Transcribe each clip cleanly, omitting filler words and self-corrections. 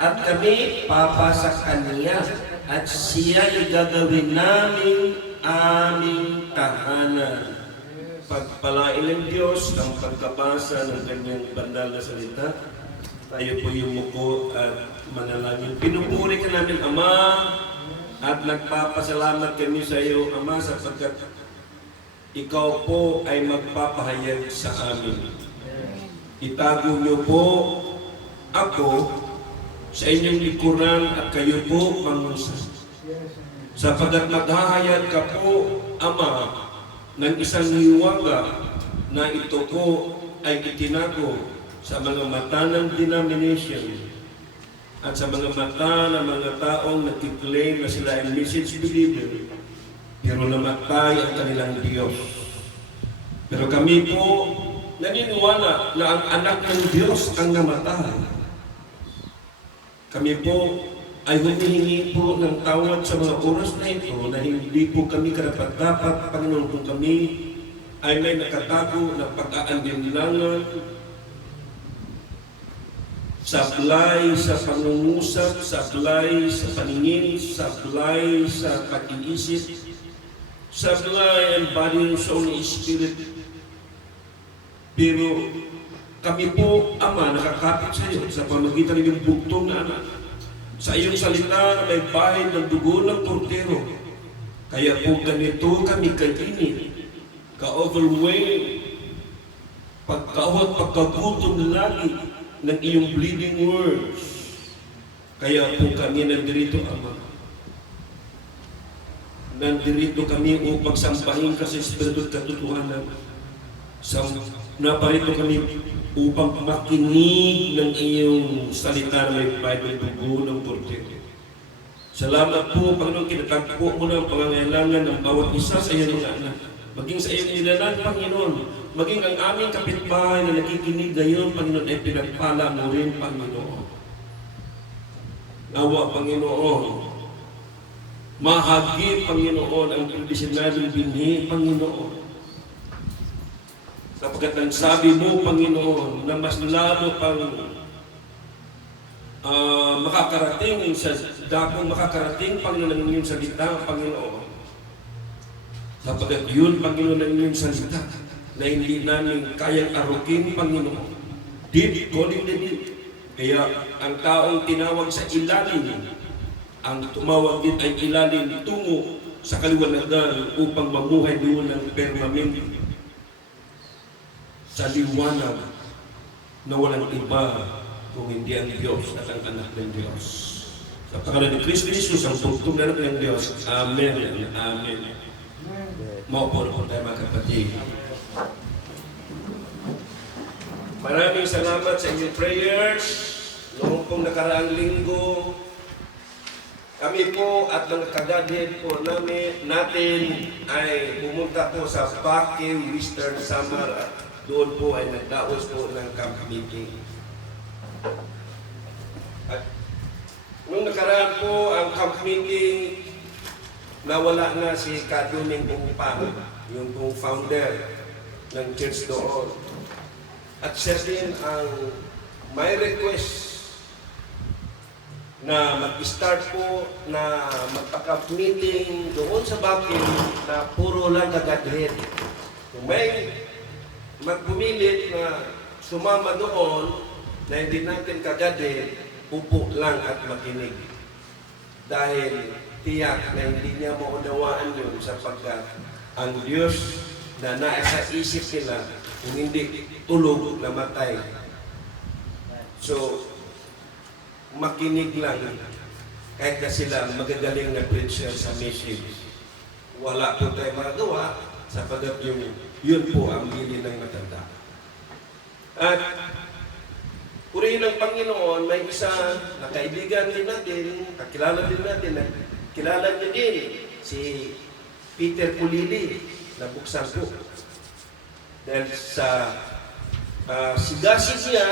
At kami papasa kaniya at siya'y gagawin namin aming tahanan. Pagpalain ng Diyos ang pagkabasa ng kanyang banal na salita. Tayo po yumuko at manalangin. Pinupuri ka namin, Ama, at nagpapasalamat kami sa iyo, Ama, sapagkat ikaw po ay magpapahayag sa amin. Itago niyo po ako sa inyong likuran at kayo po mangusa. Sapagkat maghahayag ka po, Ama, ng isang hiwaga na ito po ay itinago sa mga mata ng denomination at sa mga mata ng mga taong nag-claim na sila ay message believer, pero namatay ang kanilang Diyos. Pero kami po naniniwala na ang anak ng Diyos ang namatay. Kami po ay humihingi po ng tawad sa mga oras na ito na hindi po kami karapat-dapat, Panginoon, kung kami ay may nakatago na pag-aalinlangan, sablay sa pangungusap, sablay sa paningin, sablay sa pag-iisip, sablay and body, soul, spirit. Pero kami po, Ama, nakakapit sa iyo sa pamagitan ng iyong bugtong na anak. Sa iyong salita na may bahid ng dugo ng portero. Kaya po ganito kami kainit, ka-overwhelmed, pagkagutom lagi ng iyong bleeding words. Kaya po kami nandirito, Ama. Nandirito kami upang sampahin ka sa Espiritu at katotohanan. Naparito kami upang makinig ng iyong salita na may Bible dugo ng portero. Salamat po, Panginoon, kinatagpo mo na ang pangangailangan ng bawat isa sa iyong mga anak. Maging sa iyong nilalang, Panginoon, maging ang aming kapitbahay na nakikinig ngayon, Panginoon, ay pinagpala mo rin, Panginoon. Nawa, Panginoon, mahagi, Panginoon, ang tradisyonalong binhi, Panginoon. Sapagkat ang sabi mo, Panginoon, na mas lalo pang makakarating sa dakong makakarating, Panginoon, ng inyong salita, Panginoon. Sapagkat yun, Panginoon, ng inyong salita na hindi namin kayang arukin, Panginoon. Deep, calling the deep. Kaya ang taong tinawag sa ilalim, ang tumawag din ay ilalim tungo sa kaliwanagan upang mamuhay doon ng permanente. Sa liwanag na walang iba kung hindi ang Diyos at ang anak ng Diyos. Sa pangalan ni Kristo Jesus, ang pugtong na ng Diyos. Amen and Amen. Maupo na po tayo, mga kapatid. Maraming salamat sa inyong prayers. Noong pong nakaraang linggo, kami po at mga kagadhead po natin ay pumunta po sa Baguio, Western Samar. Doon po ay nagdaos po ng camp meeting. At nung nakaraan po ang camp meeting, nawala na si Kaduming Bungpang, yung pong founder ng church doon. At siya din ang may request na mag-start po na magpa-camp meeting doon sa Baguio na puro lang kagadhead. Kung may magpumilit na sumama doon na hindi natin kagad upo lang at makinig. Dahil tiyak na hindi niya maunawaan yun sapagkat ang Diyos na nasa isip nila kung hindi tulog na matay. So, makinig lang kahit na sila magagaling na preacher sa message. Wala po tayo magagawa sapagkat yun po ang hili ng matanda. At purihin ng Panginoon, may isa na kaibigan din natin, kakilala din natin, kilala niyo din, si Peter Pulili, na buksan po. Dahil sa sigasin niya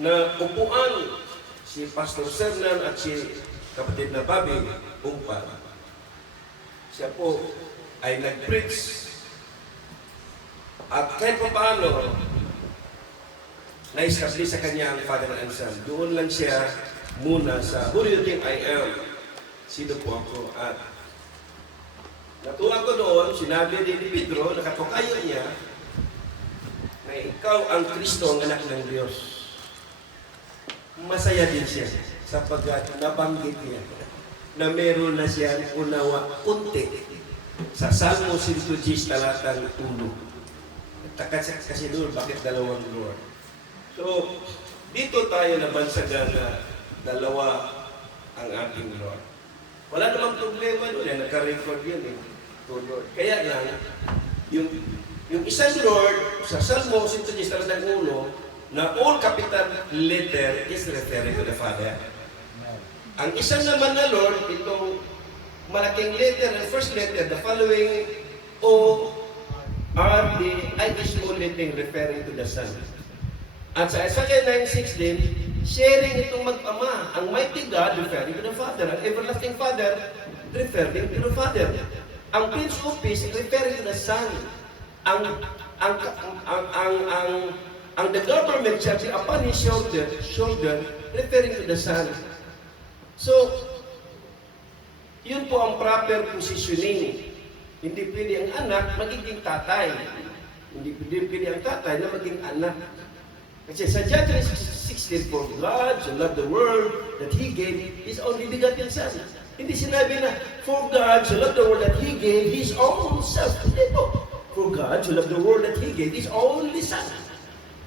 na upuan si Pastor Sernan at si kapatid na Bobby Bungpang. Siya po ay nag-preach. At kahit pa paano, na-establish sa kanya ang Father and Son. Doon lang siya muna sa Who do you think I am? Sino po ako? At natuwa ko doon, sinabi din ni Pedro, nakatukayo niya, na ikaw ang Kristo, ang anak ng Diyos. Masaya din siya sapagkat nabanggit niya na meron na siya unawa kunti sa Salmo 110 talatang 1. Kasi doon, bakit dalawang Lord? So, dito tayo nabansagan na dalawa ang ating Lord. Wala namang problema doon, nagka-record yun eh. To Lord. Kaya lang, yung isang Lord sa Salmo 110 talatang 1 na all capital letter is referring to the Father. Ang isang naman na Lord, itong malaking letter, the first letter, the following O, R, D, ay small letter referring to the Son. At sa Isaiah 9:6 din, sharing itong mag-ama. Ang mighty God referring to the Father. Ang everlasting Father referring to the Father. Ang Prince of Peace referring to the Son. Ang the government shall be upon his shoulder referring to the Son. So, yun po ang proper positioning. Hindi pwede ang anak magiging tatay. Hindi pwede ang tatay na maging anak. Kasi sa John 3:16, for God so loved the world that He gave His only begotten Son. Hindi sinabi na, for God so loved the world that He gave His own self. Hindi po. For God so loved the world that He gave His only Son.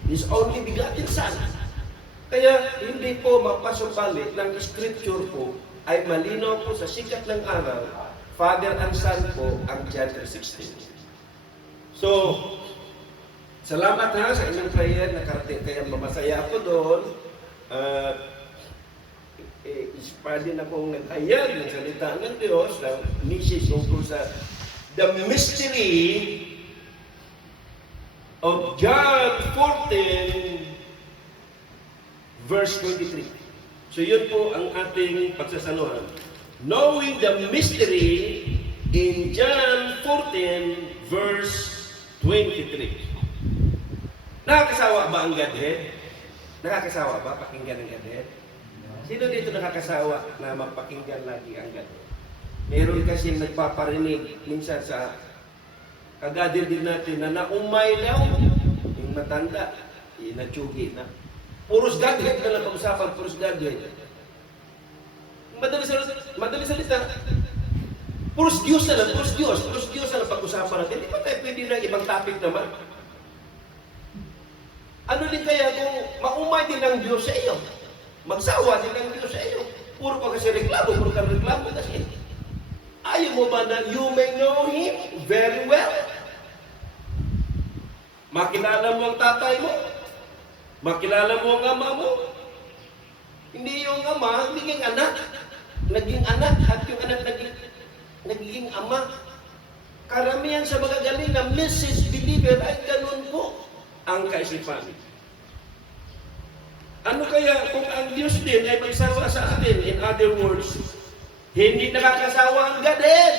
His only begotten Son. Kaya hindi po mapasubali ng scripture po ay malinaw po sa sikat ng araw, Father and Son po ang John 3:16. So, salamat ha sa inyong prayer, nakarating kaya mamasaya ako doon. Inspired din akong naghayag ng salita ng Diyos na message tungkol sa the mystery of John 14 verse 23. So yun po ang ating pagsasaluhan. Knowing the mystery in John 14 verse 23. Nakakasawa ba ang Godhead? Nakakasawa ba pakinggan ang Godhead? Sino dito nakakasawa na mapakinggan lagi ang Godhead? Meron kasi nagpaparinig minsan sa kagadir din natin na naumay daw yung matanda, natsugi na. Puros Godhead na lang pag-usapan, puros Godhead. Madali salita, puros Diyos na lang, puros Diyos na lang pag-usapan natin. Hindi ba tayo pwede na ibang topic naman? Ano din kaya kung maumay din ang Diyos sa iyo? Magsawa din ang Diyos sa iyo. Puro pa kasi reklamo kasi. Ayaw mo ba na you may know Him very well? Makilala mo ang tatay mo? Makilala mo ang ama mo? Hindi yung ama, naging anak. Naging anak at yung anak naging ama. Karamihan sa mga galing na message believer ay ganun po ang kaisipan. Ano kaya kung ang Diyos din ay magsawa sa atin? In other words, hindi nakakasawa ang Godhead.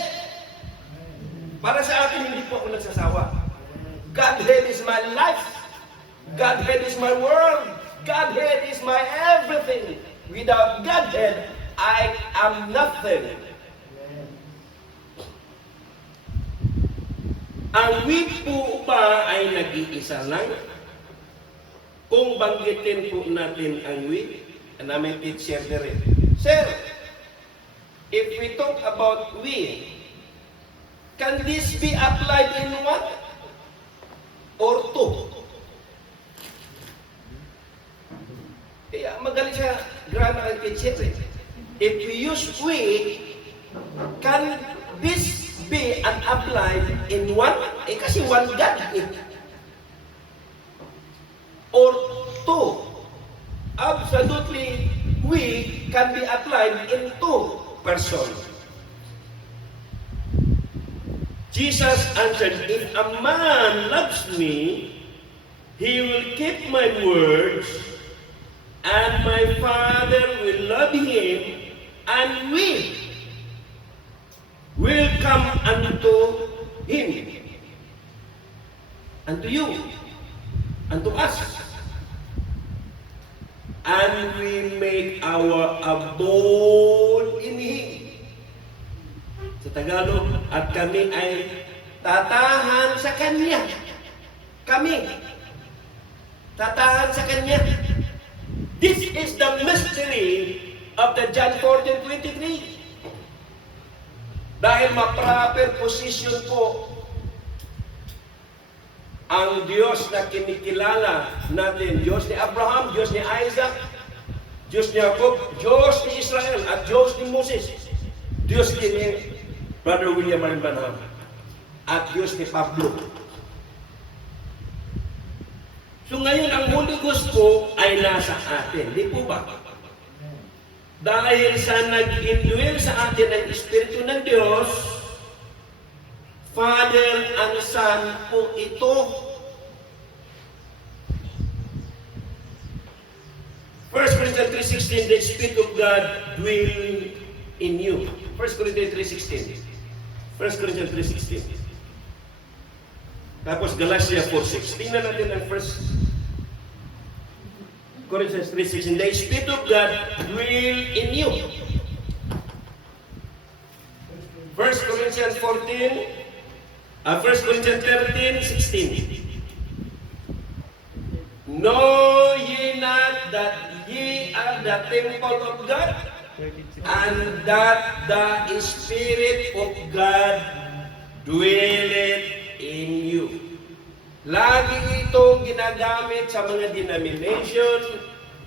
Para sa akin, hindi po ako nagsasawa. Godhead is my life. Godhead is my world. Godhead is my everything. Without Godhead, I am nothing. Ang we po ba ay nag-iisa lang? Kung banggitin po natin ang we, na may teacher na rin. Sir, if we talk about we, can this be applied in one or two? Kaya magaling siya grammar and teacher. If we use we, can this be and applied in one? Kasi one God. Or two. Absolutely, we can be applied in two persons. Jesus answered, if a man loves me, he will keep my words, and my Father will love him, and we will come unto him, unto you, unto us. and we make our abode in Him. Sa Tagalog, at kami ay tatahan sa Kanya. Kami. Tatahan sa Kanya. This is the mystery of the John 14:23. Dahil ma-proper position po ang Diyos na kinikilala natin. Diyos ni Abraham, Diyos ni Isaac, Diyos ni Jacob, Diyos ni Israel, at Diyos ni Moses. Diyos din ni Brother William Marion Branham, at Diyos ni Pablo. So ngayon, ang Holy Ghost po ay nasa atin. Di po ba? Dahil sa nag-indwell sa atin ang Espiritu ng Diyos, Father and Son po ito. 1 Corinthians 3:16, the Spirit of God dwell in you. 1 Corinthians 3:16. 1 Corinthians 3:16. Tapos Galatia 4:6. Tingnan natin ang 1 Corinthians 3:16. The Spirit of God dwell in you. 1 Corinthians 13:16. Know ye not that ye are the temple of God, and that the Spirit of God dwelleth in you. Lagi itong ginagamit sa mga denomination,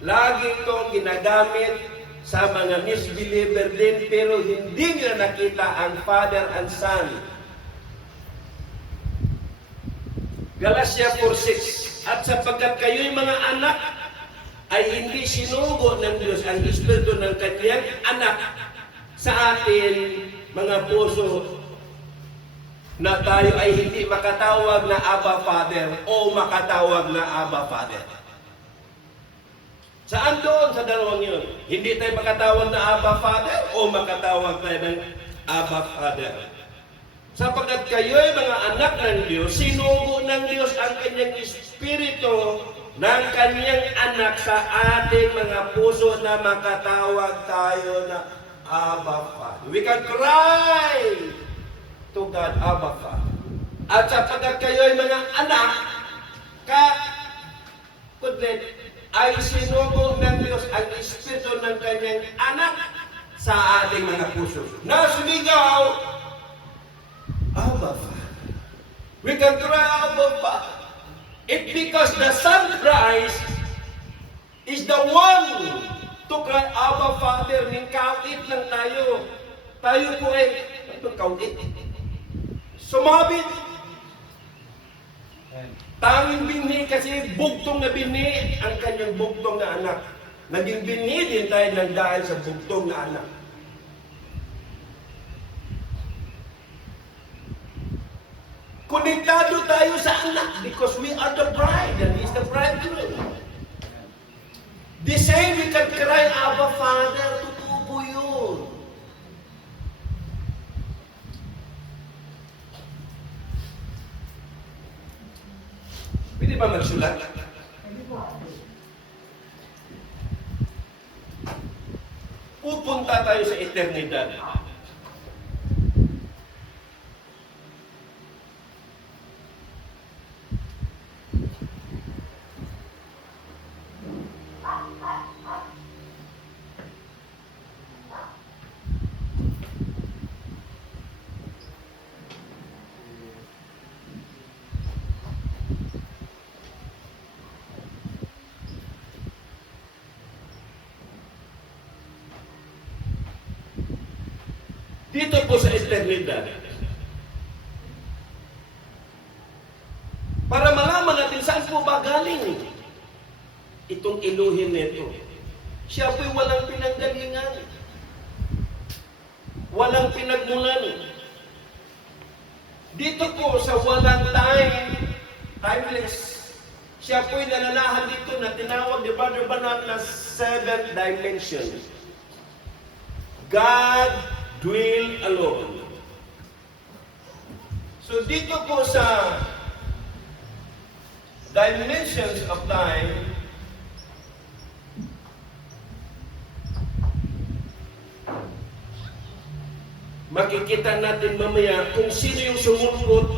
lagi itong ginagamit sa mga misbeliever din, pero hindi nila nakita ang Father and Son. Galatia 4:6. At sapagkat kayo'y mga anak, ay hindi sinugo ng Diyos ang Espiritu ng Kanyang anak sa atin, mga puso, na tayo ay hindi makatawag na Abba Father o makatawag na Abba Father. Saan doon sa dalawang yun? Hindi tayo makatawag na Abba Father o makatawag tayo ng Abba Father. Sapagkat kayo'y mga anak ng Diyos, sinugo ng Diyos ang Kanyang Espiritu ng Kanyang anak sa ating mga puso na makatawag tayo na Abba Father. We can cry to God, Abba Father. At sapagkat kayo'y mga anak, ay sinugo ng Diyos ang Espiritu ng Kanyang anak sa ating mga puso. Na sumigaw, Abba Father. We can cry, Abba Father. It's because the Son Christ is the one to cry, Abba Father. Ningkawit lang tayo. Tayo po ay kawit. Sumabit. Tanging binhi kasi bugtong na binhi ang kanyang bugtong na anak. Naging binhi din tayo ng dahil sa bugtong na anak. Konektado tayo sa anak because we are the bride and He is the bridegroom. The same we can cry, Abba Father, totoo po yun. Pwede ba magsulat? Pupunta tayo sa eternidad. Dito po sa eternidad, para malaman natin saan po ba galing itong Elohim nito. Siya po'y walang pinanggalingan, walang pinagmulan. Dito po sa walang time, timeless, siya po'y nananahan dito na tinawag ni Brother Branham na 7th dimension. God dwell alone. So dito po sa dimensions of time, makikita natin mamaya kung sino yung sumulpot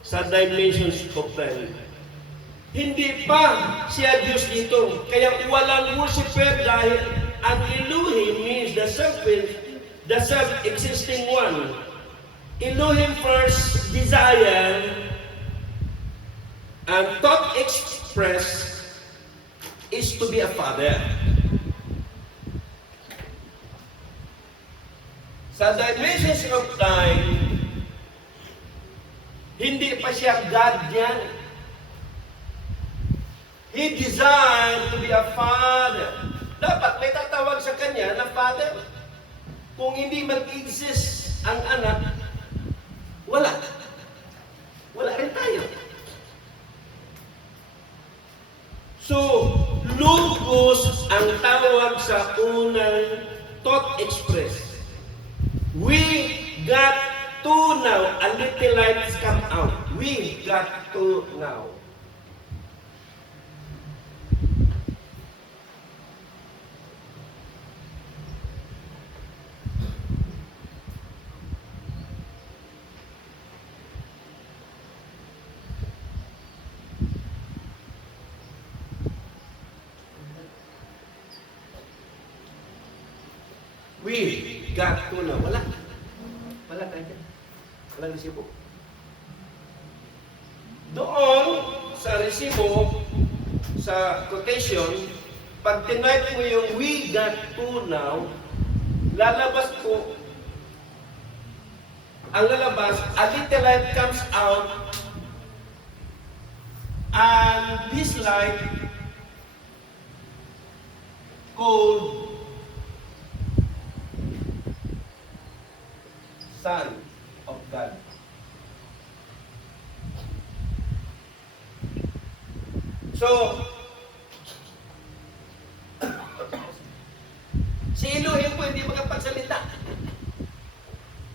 sa dimensions of time. Hindi pa siya Diyos dito. Kaya walang worshiper dahil ang Elohim means the self-existing one. Elohim first desire and thought express is to be a father. Sa dimensions of time, hindi pa siya God yan. He desired to be a father. Dapat may tatawag sa kanya na father. Kung hindi mag-exist ang anak, wala. Wala rin tayo. So, logos ang tawag sa unang thought express. We got to now. A little lights come out. We got to now. We got to know. Wala. Wala tayo. Walang resibo. Doon sa resibo, sa quotation, pag tinipe mo yung we got to now, lalabas po, ang lalabas, a little light comes out, and this light called Son of God. So, si Elohim po hindi makapagsalita.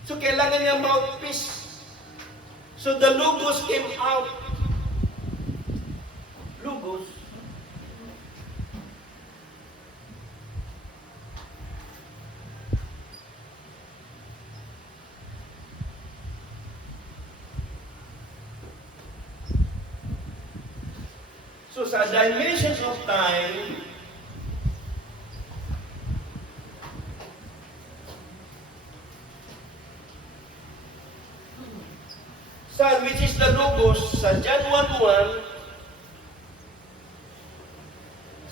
So, kailangan niya mouthpiece. So, the Logos came out. Logos. So, sa dimensions of time, Son, which is the Logos, sa John 1:1,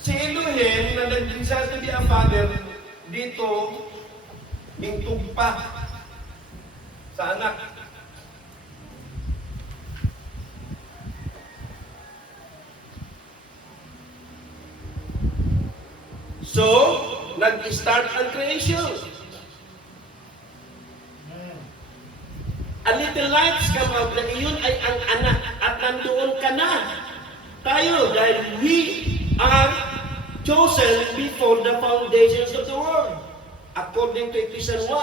si Elohim na nag-desire to be a father, dito, ningtugpa sa anak. So, nag-start ang creation. A little lights come out na iyon ay ang anak at nandoon ka na. Tayo, dahil we are chosen before the foundations of the world. According to Ephesians 1.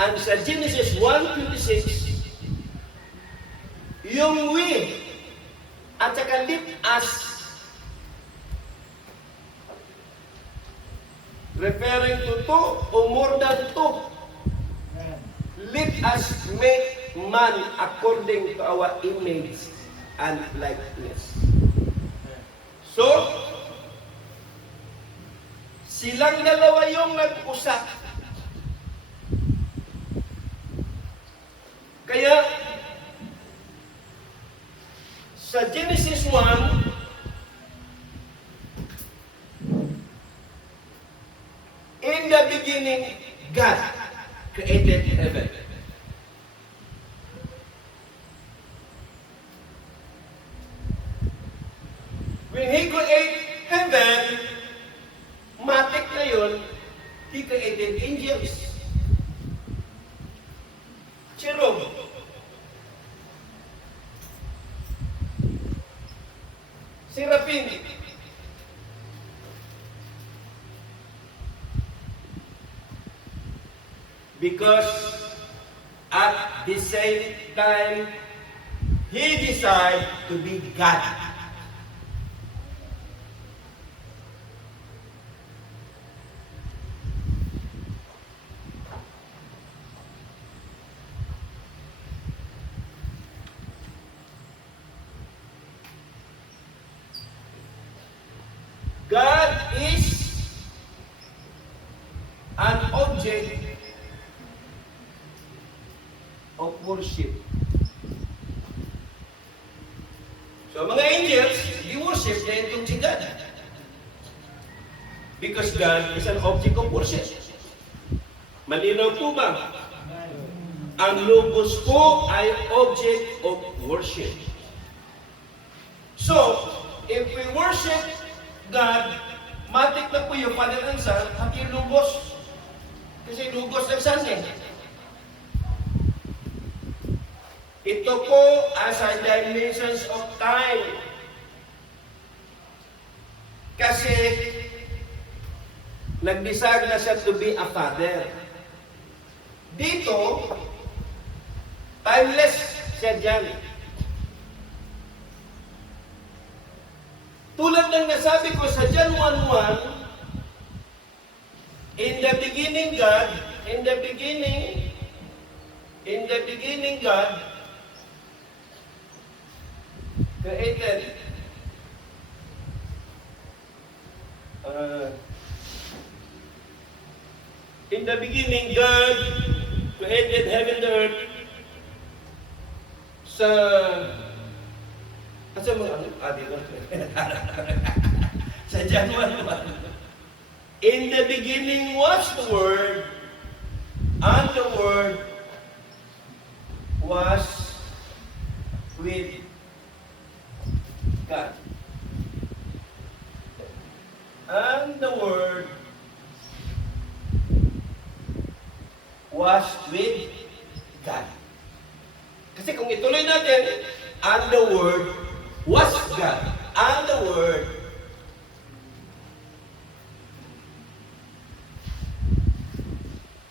And sa Genesis 1:26, yung we at saka lift us, referring to o more than to, let us make man according to our image and likeness. So, silang dalawa yung nag-usap. Kaya, sa Genesis 1, in the beginning, God created heaven. When He created heaven, matik na yun, He created angels. Cherub. Seraphim. Because at the same time, He decided to be God. God is an object of worship. So, mga angels, they worship na itong si God. Because God is an object of worship. Malinaw po ba? Ang logos po ay object of worship. So, if we worship God, matik na po yung Father and Son at yung logos. Kasi logos ng Son eh. Ito po as a dimensions of time. Kasi nag-decide na siya to be a father. Dito, timeless siya dyan. Tulad ng nasabi ko sa John 1:1, in the beginning God, in the beginning God created in the beginning God created heaven and earth sa mga dito sa John 1:1. In the beginning was the Word, and the Word was with God. And the Word was with God. Kasi kung ituloy natin, and the Word was God. And the Word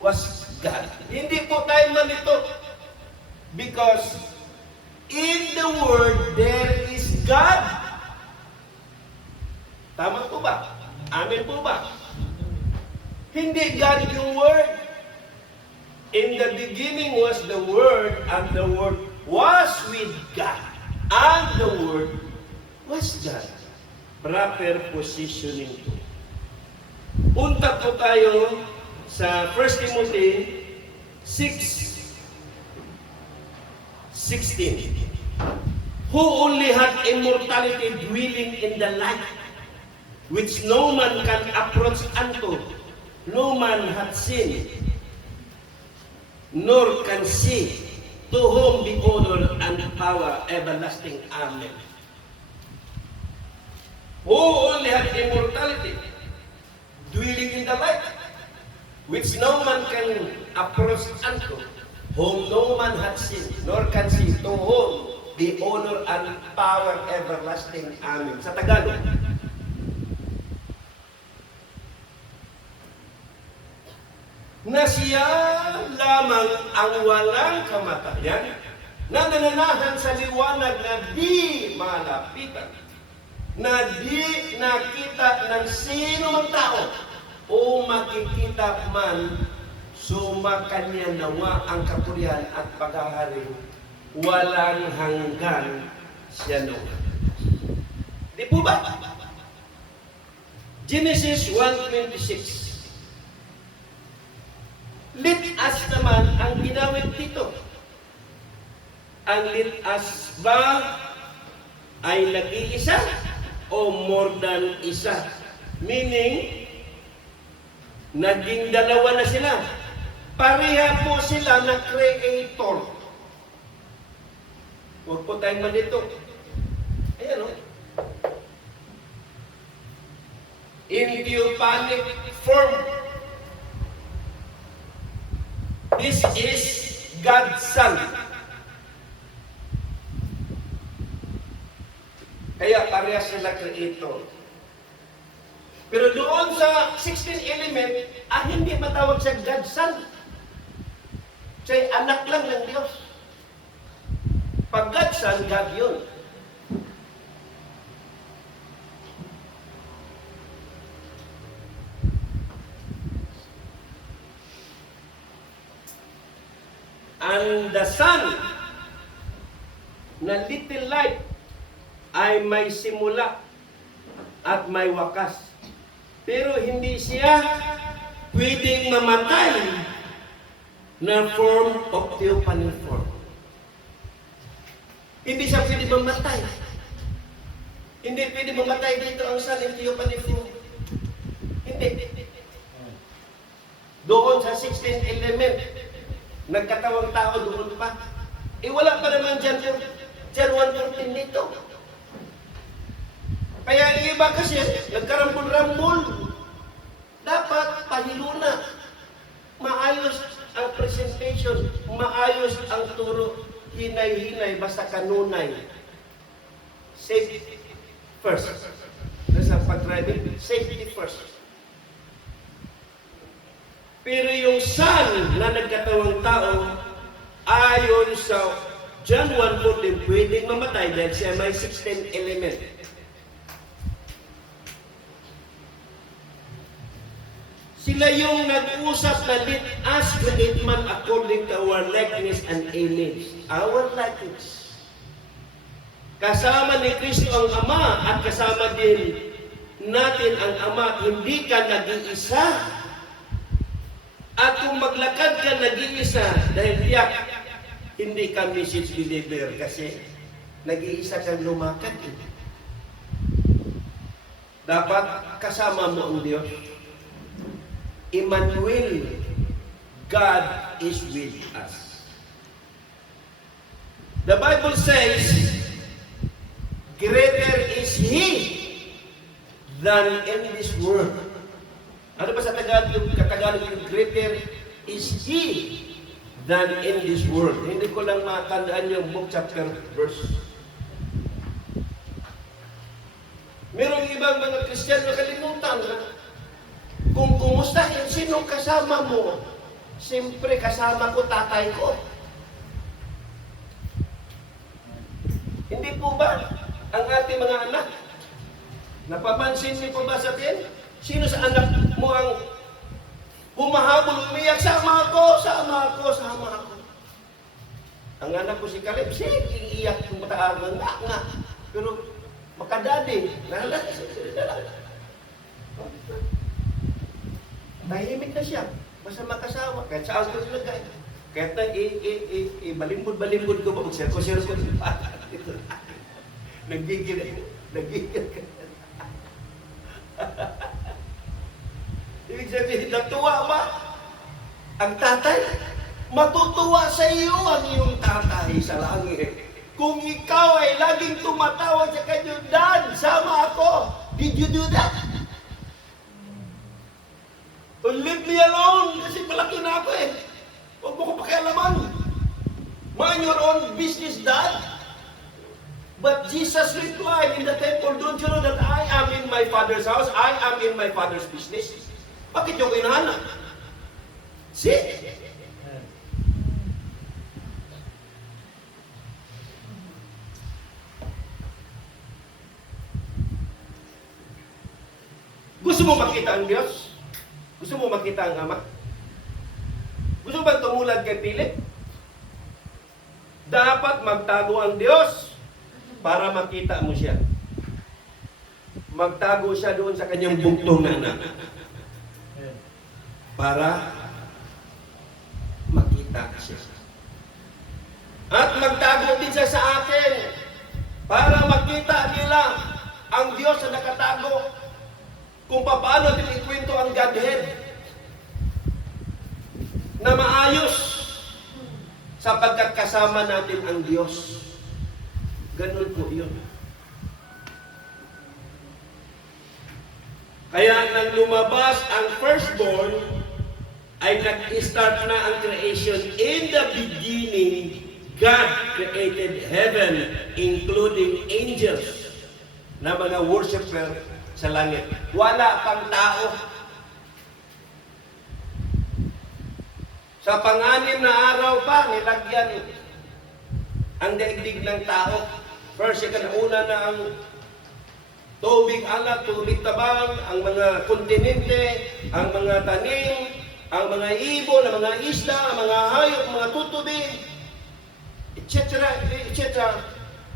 was God. Hindi po tayo malito. Because in the Word, there is God. Tama po ba? Amen po ba? Hindi God yung Word. In the beginning was the Word, and the Word was with God. And the Word was God. Proper positioning po. Punta po tayo sa 1 Timothy 6:16. Who only had immortality dwelling in the light, which no man can approach unto, no man hath seen, nor can see, to whom be honor and power everlasting. Amen. Who only had immortality, dwelling in the light, which no man can approach unto, whom no man hath seen, nor can see, to whom be honor and power everlasting. Amen. Sa Tagalog, na siya lamang ang walang kamatayan, na nananahan sa liwanag na di malapitan, na di nakita ng sino mang tao o makikita man, sumakanya nawa ang kapurihan at paghaharing walang hanggan siya nawa. Di po ba? Genesis 1:26. Let us naman ang ginawin dito. Ang let us ba ay nag-iisa o more than isa? Meaning, naging dalawa na sila. Pareha po sila na creator. Huwag po tayong malito. Ayan o. In theophanic form. This is God's Son. Kaya pareha sila creator. Pero doon sa 16 element, hindi matawag siya God's Son. Siya'y anak lang ng Diyos. Pag God's Son, God yun. And the Son, na little light, ay may simula at may wakas. Pero hindi siya pwedeng mamatay na form of theophany form. Hindi siya pwedeng mamatay. Hindi pwedeng mamatay dito ang Son in theophany form. Hindi. Doon sa 16th element, nagkatawang tao doon pa. Wala pa naman dyan 1:14 nito. Kaya ang iba kasi, nagkarambol-rambol. Dapat pahiluna. Maayos ang presentation, maayos ang turo, hinay-hinay, basta kanunay. Safety first. Nasa pag-driving, safety first. Pero yung Son na nagkatawang tao, ayon sa John 1:14, pwedeng mamatay dahil siya may 16th element. Sila yung nag-usap na let us create man according to our likeness and image. Our likeness. Kasama ni Kristo ang Ama at kasama din natin ang Ama. Hindi ka nag-iisa. At kung maglakad ka nag-iisa, dahil tiyak, hindi ka message believer kasi nag-iisa kang lumakad. Dapat kasama mo ang Diyos. Emmanuel, God is with us. The Bible says, greater is He than in this world. Ano ba sa Tagalog yung greater is He than in this world? Hindi ko lang matandaan yung book, chapter, verse. Merong ibang mga Kristiyano na kalimutan na kung kumustahin, sinong kasama mo? Siyempre, kasama ko tatay ko. Hindi po ba ang ating mga anak? Napapansin niyo po ba sa atin? Sino sa anak mo ang humahabol, umiyak, sama ako, sama ako, sama ako. Ang anak ko si Caleb, sige, iiyak yung mataagan, nga. Pero makadadi, tahimik na siya, basta makasama, kahit saan ko nilagay. Kahit na, balimbod ko ba, magsirko-sirko ko. Nagigil ka. Ibig sabihin, natuwa ba? Ang tatay, matutuwa sa iyo ang iyong tatay sa langit. Kung ikaw ay laging tumatawag sa kanya, Dad, sama ako. Did you do that? Oh, leave me alone kasi malaki na ako eh. Huwag mo ko pakialaman. Mind your own business, Dad. But Jesus replied in the temple, don't you know that I am in my Father's house? I am in my Father's business. Bakit yung kinahanap? See? Gusto mo makita ang Diyos? Gusto mo makita ang Ama? Gusto mo ba tumulad kay Philip? Dapat magtago ang Diyos para makita mo siya. Magtago siya doon sa kanyang bugtong na anak. Para makita siya. At magtago din siya sa atin para makita nila ang Diyos na nakatago kung paano natin ikwento ang Godhead na maayos sapagkat kasama natin ang Diyos. Ganun po yun. Kaya nang lumabas ang firstborn, ay nag-start na ang creation. In the beginning, God created heaven, including angels, na mga worshiper sa langit. Wala pang tao. Sa pang-anim na araw pa, nilagyan ang daigdig ng tao. First, una na ang tubig alat, tubig tabang, ang mga kontinente, ang mga tanim, ang mga ibon, ang mga isda, ang mga hayop, mga tutubi, etc., etc.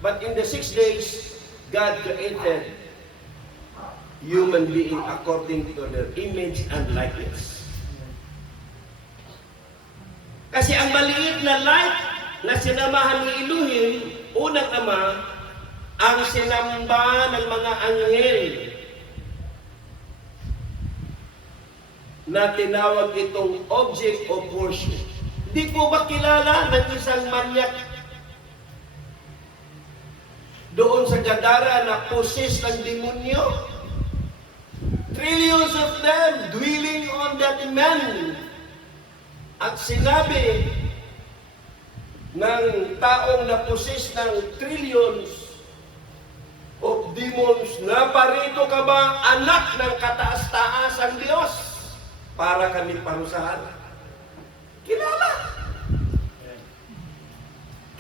But in the 6 days, God created human being according to their image and likeness. Kasi ang maliit na light na sinamahan ni Elohim, unang ama, ang sinamba ng mga anghel na tinawag itong object of worship. Di po ba kilala ng isang manyak doon sa Gadara na possessed ng demonyo? Trillions of them dwelling on that man. At sinabi ng taong na possessed ng trillions of demons, na parito ka ba, anak ng kataas-taasang Diyos, para kami parusahan? Kilala.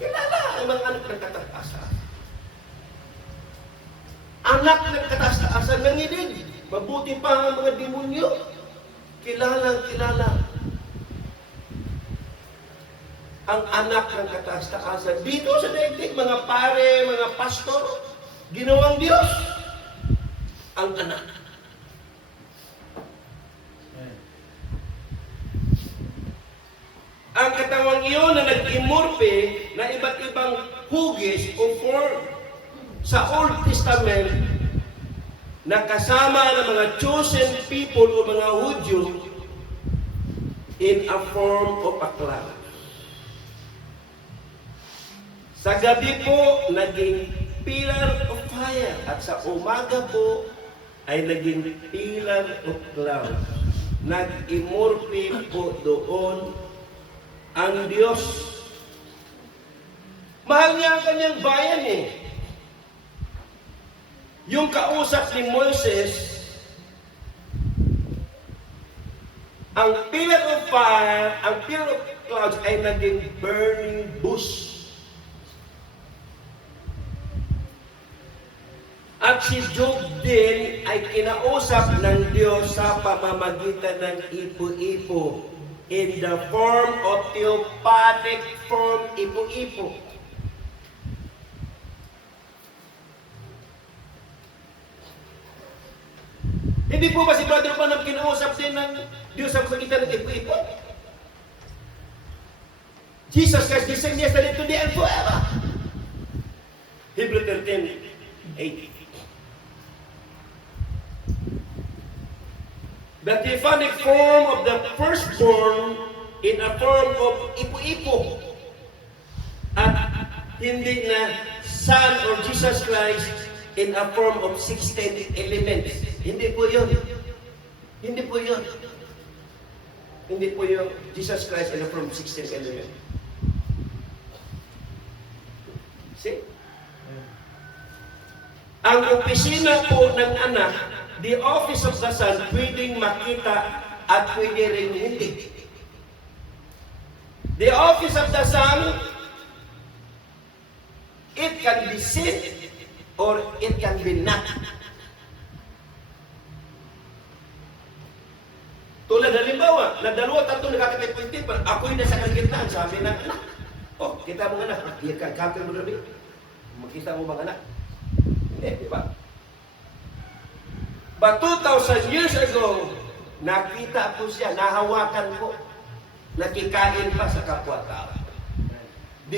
Kilala ang mga anak ng kataas-taasan. Anak ng kataas-taasan, nanginig. Mabuti pa ang mga demonyo. Kilala. Ang anak ng kataas-taasan. Dito sa daigdig, mga pare, mga pastor, ginawang Diyos. Ang anak. Ang katawang iyon na nag-imorpe na iba't ibang hugis o form sa Old Testament na kasama ng mga chosen people o mga Hudyo in a form of a cloud. Sa gabi po, naging pillar of fire, at sa umaga po ay naging pillar of cloud. Nag-imorpe po doon ang Diyos. Mahal niya ang kanyang bayan eh. Yung kausap ni Moises, ang pillar of fire, ang pillar of clouds ay naging burning bush. At si Job din ay kinausap ng Diyos sa pamamagitan ng ipo-ipo, in the form of theopathic form, ipo-ipo. Hindi po ba si Brother Panam kinausap din ng Diyos sa pamamagitan ng ipo-ipo? Jesus Christ, the same yesterday, today, and forever. Hebrew 13:8. The theophanic form of the firstborn in a form of ipo-ipo, at hindi na Son or Jesus Christ in a form of 16 elements. Hindi po yun. Hindi po yun. Hindi po yung Jesus Christ in a form of 16 elements. See? Ang opisina po ng anak, the office of the Son, pwedeng makita at pwede rin hindi. The office of the Son, it can be seen or it can be not. Tulad halimbawa, na dalawa-tatlo nakakatipon-tipon, ako'y nasa kalagitnaan, sabi ng anak. Oh, kita mo nga anak, kapil mo rin. Makita mo bang anak? Hindi, di ba? But 2,000 years ago, nakita ko siya, nahawakan ko, nakikain pa sa kapwa-tao.